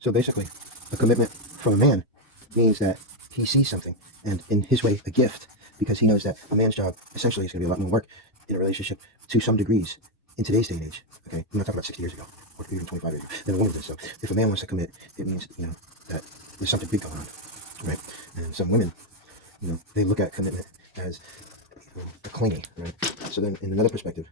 So basically, a commitment from a man means that he sees something, and in his way, a gift, because he knows that a man's job essentially is going to be a lot more work in a relationship to some degrees in today's day and age. Okay, we're not talking about 60 years ago or even 25 years ago than a woman does. So if a man wants to commit, it means that there's something big going on, right? And some women, they look at commitment as a clingy, right? So then, in another perspective,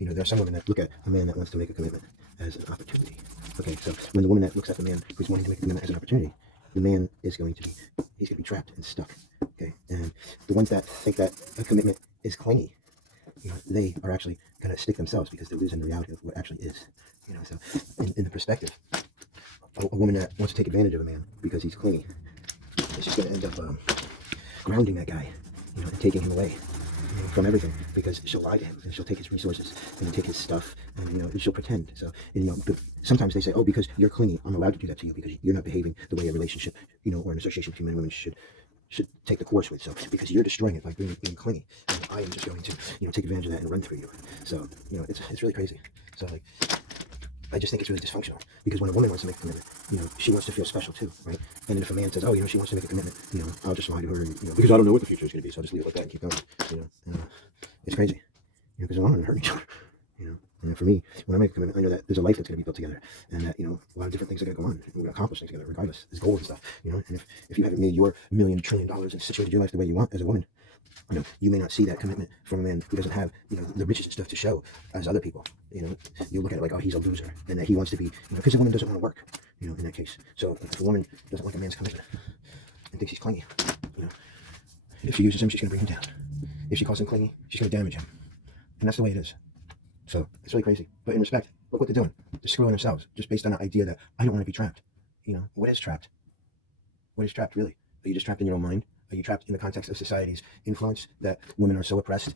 there are some women that look at a man that wants to make a commitment as an opportunity. Okay, so when the woman that looks at the man who's wanting to make a commitment as an opportunity, the man is going to be trapped and stuck. Okay, and the ones that think that a commitment is clingy, they are actually going to stick themselves because they're losing the reality of what actually is. So in the perspective, a woman that wants to take advantage of a man because he's clingy, is just going to end up grounding that guy, and taking him away from everything, because she'll lie to him and she'll take his resources and take his stuff, and she'll pretend. So but sometimes they say, oh, because you're clingy, I'm allowed to do that to you because you're not behaving the way a relationship, or an association between men and women should take the course with. So because you're destroying it by being clingy, and I am just going to take advantage of that and run through you. So it's really crazy. So I just think it's really dysfunctional, because when a woman wants to make a commitment, she wants to feel special too, right? And then if a man says, oh, she wants to make a commitment, I'll just lie to her, and, because I don't know what the future is going to be, so I'll just leave it like that and keep going, it's crazy, because we're not going to hurt each other, And for me, when I make a commitment, I know that there's a life that's going to be built together, and that, a lot of different things are going to go on, and we're going to accomplish things together, regardless. There's goals and stuff, and if you haven't made your $1 trillion and situated your life the way you want as a woman, you may not see that commitment from a man who doesn't have, the riches and stuff to show as other people. You look at it like, oh, he's a loser, and that he wants to be, because a woman doesn't want to work, in that case. So if a woman doesn't like a man's commitment and thinks he's clingy, if she uses him, she's going to bring him down. If she calls him clingy, she's going to damage him. And that's the way it is. So it's really crazy. But in respect, look what they're doing. They're screwing themselves just based on the idea that I don't want to be trapped. What is trapped? What is trapped, really? Are you just trapped in your own mind? Are you trapped in the context of society's influence that women are so oppressed?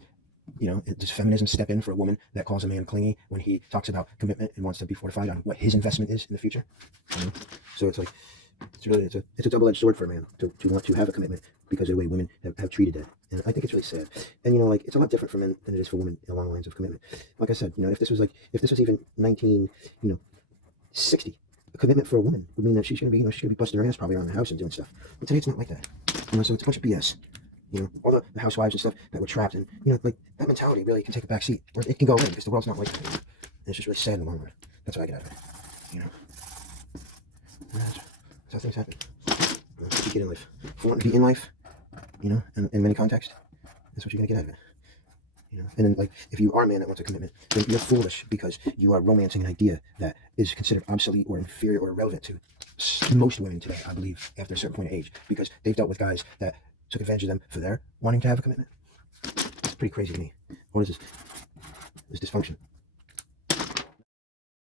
Does feminism step in for a woman that calls a man clingy when he talks about commitment and wants to be fortified on what his investment is in the future? So it's like, it's a double-edged sword for a man to want to have a commitment because of the way women have treated it. And I think it's really sad. And it's a lot different for men than it is for women along the lines of commitment. Like I said, if this was even 1960, a commitment for a woman would mean that she's gonna be, she's gonna be busting her ass probably around the house and doing stuff. But today it's not like that. So it's a bunch of BS. All the housewives and stuff that were trapped, and like that mentality really can take a back seat, or it can go away because the world's not like that anymore. And it's just really sad in the long run. That's what I get out of it. That's how things happen. You get in life. If you want to be in life, in many contexts, that's what you're gonna get out of it. And then, like, if you are a man that wants a commitment, then you're foolish because you are romancing an idea that is considered obsolete or inferior or irrelevant to most women today, I believe, after a certain point of age, because they've dealt with guys that took advantage of them for their wanting to have a commitment. It's pretty crazy to me. What is this? This dysfunction.